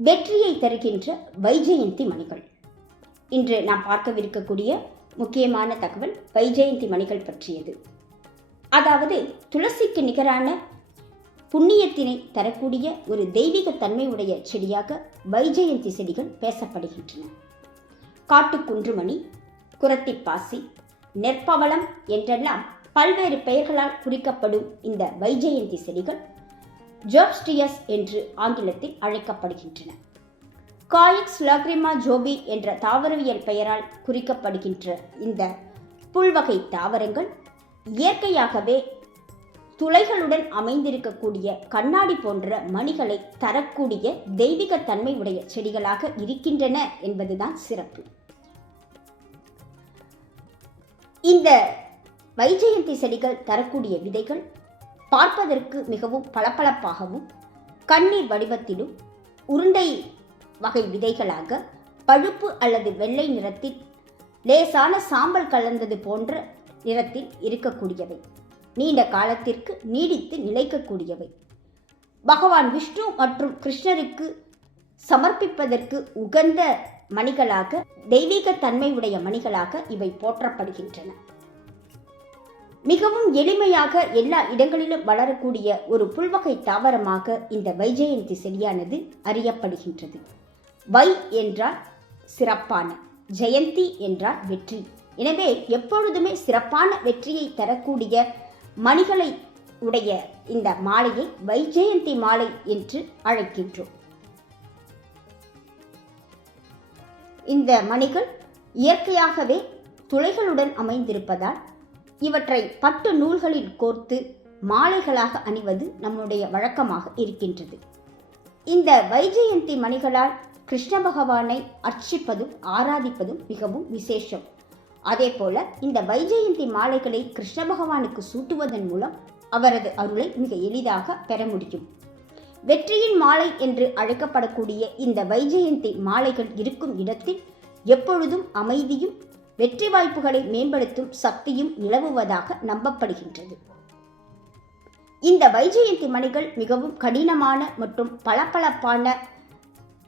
வெற்றியை தருகின்ற வைஜெயந்தி மணிகள். இன்று நாம் பார்க்கவிருக்கக்கூடிய முக்கியமான தகவல் வைஜெயந்தி மணிகள் பற்றியது. அதாவது துளசிக்கு நிகரான புண்ணியத்தினை தரக்கூடிய ஒரு தெய்வீக தன்மை உடைய செடியாக வைஜெயந்தி செடிகள் பேசப்படுகின்றன. காட்டுக்குன்றுமணி, குரத்திப்பாசி, நெற்பவளம் என்றெல்லாம் பல்வேறு பெயர்களால் குறிக்கப்படும் இந்த வைஜெயந்தி செடிகள் ஜோப்ஸ்டியஸ் என்று ஆங்கிலத்தில் அழைக்கப்படுகின்றன. காயிக்ஸ் லாக்ரிமா ஜோபி என்ற தாவரவியல் பெயரால் குறிக்கப்படுகின்ற இந்த புல்வகை தாவரங்கள் இயற்கையாகவே துளைகளுடன் அமைந்திருக்கக்கூடிய கண்ணாடி போன்ற மணிகளை தரக்கூடிய தெய்வீக தன்மை உடைய செடிகளாக இருக்கின்றன என்பதுதான் சிறப்பு. இந்த வைஜெயந்தி செடிகள் தரக்கூடிய விதைகள் பார்ப்பதற்கு மிகவும் பளபளப்பாகவும் கண்ணீர் வடிவத்திலும் உருண்டை வகை விதைகளாக பழுப்பு அல்லது வெள்ளை நிறத்தில் லேசான சாம்பல் கலந்தது போன்ற நிறத்தில் இருக்கக்கூடியவை, நீண்ட காலத்திற்கு நீடித்து நிலைக்கக்கூடியவை, பகவான் விஷ்ணு மற்றும் கிருஷ்ணருக்கு சமர்ப்பிப்பதற்கு உகந்த மணிகளாக, தெய்வீக தன்மை உடைய மணிகளாக இவை போற்றப்படுகின்றன. மிகவும் எளிமையாக எல்லா இடங்களிலும் வளரக்கூடிய ஒரு புல்வகை தாவரமாக இந்த வைஜெயந்தி செடியானது அறியப்படுகின்றது. வை என்றால் சிறப்பான, ஜெயந்தி என்றால் வெற்றி. எனவே எப்பொழுதுமே சிறப்பான வெற்றியை தரக்கூடிய மணிகளை உடைய இந்த மாலையை வைஜெயந்தி மாலை என்று அழைக்கின்றோம். இந்த மணிகள் இயற்கையாகவே துளைகளுடன் அமைந்திருப்பதால் இவற்றை பட்டு நூல்களில் கோர்த்து மாலைகளாக அணிவது நம்முடைய வழக்கமாக இருக்கின்றது. இந்த வைஜெயந்தி மணிகளால் கிருஷ்ண பகவானை அர்ச்சிப்பதும் ஆராதிப்பதும் மிகவும் விசேஷம். அதே போல இந்த வைஜெயந்தி மாலைகளை கிருஷ்ண பகவானுக்கு சூட்டுவதன் மூலம் அவரது அருளை மிக எளிதாக பெற முடியும். வெற்றியின் மாலை என்று அழைக்கப்படக்கூடிய இந்த வைஜெயந்தி மாலைகள் இருக்கும் இடத்தில் எப்பொழுதும் அமைதியும் வெற்றி வாய்ப்புகளை மேம்படுத்தும் சக்தியும் நிலவுவதாக நம்பப்படுகின்றது. இந்த வைஜெயந்தி மணிகள் மிகவும் கடினமான மற்றும் பளபளப்பான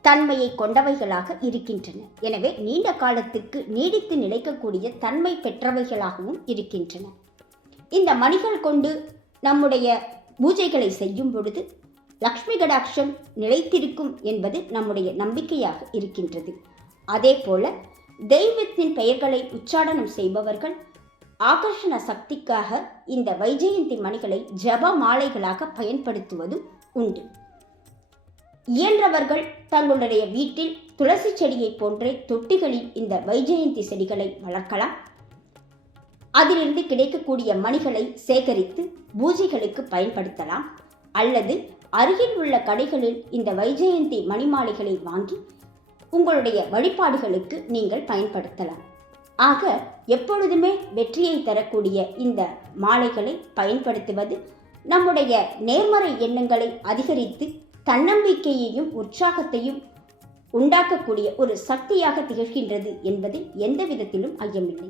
தன்மையை கொண்டவைகளாக இருக்கின்றன. எனவே நீண்ட காலத்திற்கு நீடித்து நிலைக்கக்கூடிய தன்மை பெற்றவைகளாகவும் இருக்கின்றன. இந்த மணிகள் கொண்டு நம்முடைய பூஜைகளை செய்யும் பொழுது லக்ஷ்மி கடாட்சம் நிலைத்திருக்கும் என்பது நம்முடைய நம்பிக்கையாக இருக்கின்றது. அதே போல தெய்வத்தின் பெயர்களை உச்சாடனம் செய்பவர்கள் ஆகர்ஷண சக்திக்காக இந்த வைஜெயந்தி மணிகளை ஜப மாலைகளாக பயன்படுத்துவதும் உண்டு. இயன்றவர்கள் தங்களுடைய வீட்டில் துளசி செடியை போன்றே தொட்டிகளில் இந்த வைஜெயந்தி செடிகளை வளர்க்கலாம். அதிலிருந்து கிடைக்கக்கூடிய மணிகளை சேகரித்து பூஜைகளுக்கு பயன்படுத்தலாம். அல்லது அருகில் உள்ள கடைகளில் இந்த வைஜெயந்தி மணிமாலைகளை வாங்கி உங்களுடைய வழிபாடுகளுக்கு நீங்கள் பயன்படுத்தலாம். ஆக எப்பொழுதுமே வெற்றியை தரக்கூடிய இந்த மாலைகளை பயன்படுத்துவது நம்முடைய நேர்மறை எண்ணங்களை அதிகரித்து தன்னம்பிக்கையையும் உற்சாகத்தையும் உண்டாக்கக்கூடிய ஒரு சக்தியாக திகழ்கின்றது என்பதில் எந்த விதத்திலும் ஐயமில்லை.